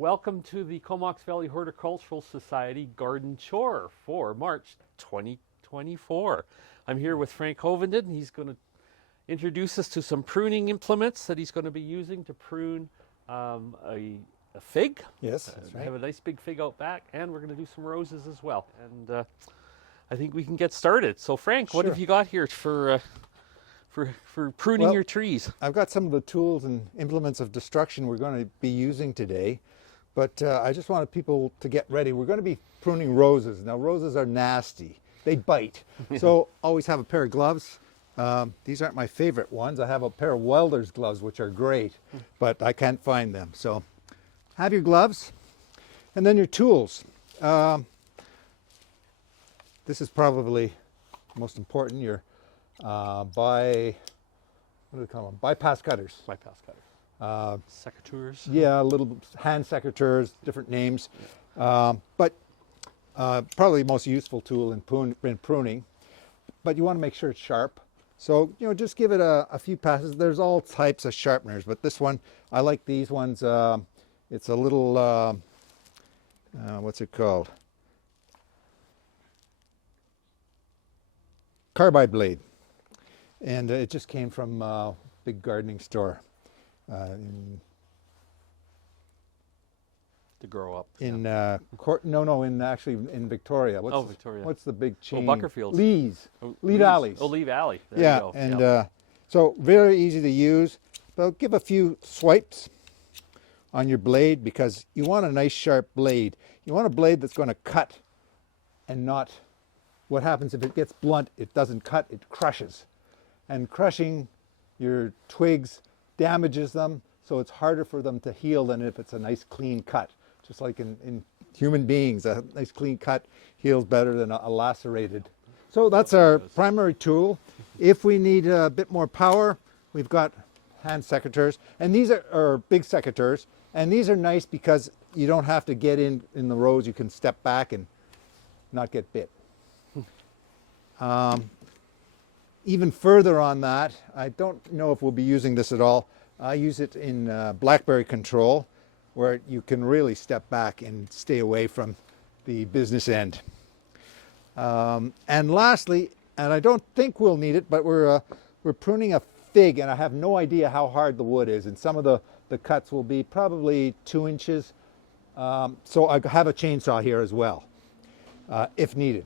Welcome to the Comox Valley Horticultural Society Garden Chore for March 2024. I'm here with Frank Hovenden. He's going to introduce us to some pruning implements that he's going to be using to prune a fig. Yes, that's right. We have a nice big fig out back, and we're going to do some roses as well. And I think we can get started. So Frank, what have you got here for pruning your trees? I've got some of the tools and implements of destruction we're going to be using today, but I just wanted people to get ready. We're going to be pruning roses. Now, roses are nasty. They bite. So always have a pair of gloves. These aren't my favorite ones. I have a pair of welder's gloves, which are great, but I can't find them. So have your gloves and then your tools. This is probably most important. Your what do they call them? Bypass cutters. Bypass cutters. Secateurs. Yeah, little hand secateurs, different names. But probably the most useful tool in pruning. But you want to make sure it's sharp. So, just give it a few passes. There's all types of sharpeners, but this one, I like these ones. It's a little, what's it called? Carbide blade. And it just came from a big gardening store. To grow up. In actually in Victoria. Victoria. What's the big chain? Butterfields. Lee's. Lee's Alleys. Oh, Lee's Alley. There yeah, you go. and so very easy to use. But give a few swipes on your blade because you want a nice sharp blade. You want a blade that's going to cut and not. What happens if it gets blunt? It doesn't cut. It crushes, and crushing your twigs damages them, so it's harder for them to heal than if it's a nice clean cut. Just like in human beings, a nice clean cut heals better than a lacerated. So that's our primary tool. If we need a bit more power, we've got hand secateurs, and these are big secateurs, and these are nice because you don't have to get in the rows. You can step back and not get bit. Even further on that, I don't know if we'll be using this at all. I use it in blackberry control, where you can really step back and stay away from the business end. And lastly, and I don't think we'll need it, but we're pruning a fig, and I have no idea how hard the wood is, and some of the cuts will be probably 2 inches. So I have a chainsaw here as well, if needed.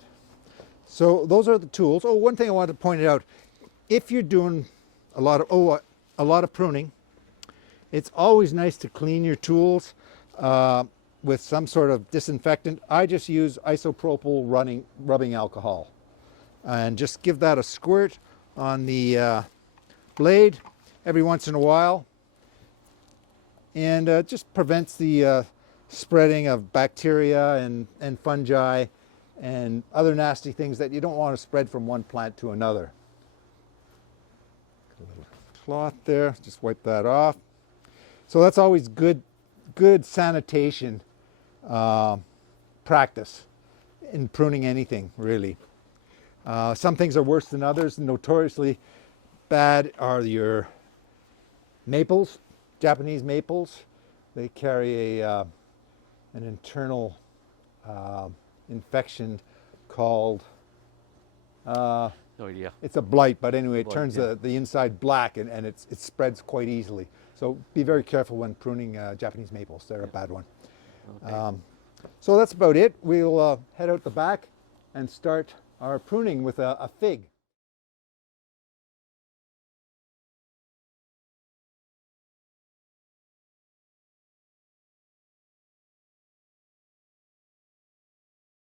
So those are the tools. Oh, one thing I wanted to point out, if you're doing a lot of pruning, it's always nice to clean your tools with some sort of disinfectant. I just use isopropyl rubbing alcohol, and just give that a squirt on the blade every once in a while, and just prevents the spreading of bacteria and fungi and other nasty things that you don't want to spread from one plant to another. Got a little cloth there, just wipe that off. So that's always good sanitation practice in pruning anything, really. Some things are worse than others. Notoriously bad are your maples, Japanese maples. They carry an internal infection called no idea. It's a blight, but anyway, it turns the inside black, and it spreads quite easily. So be very careful when pruning Japanese maples. They're a bad one. Okay. So that's about it. We'll head out the back and start our pruning with a fig.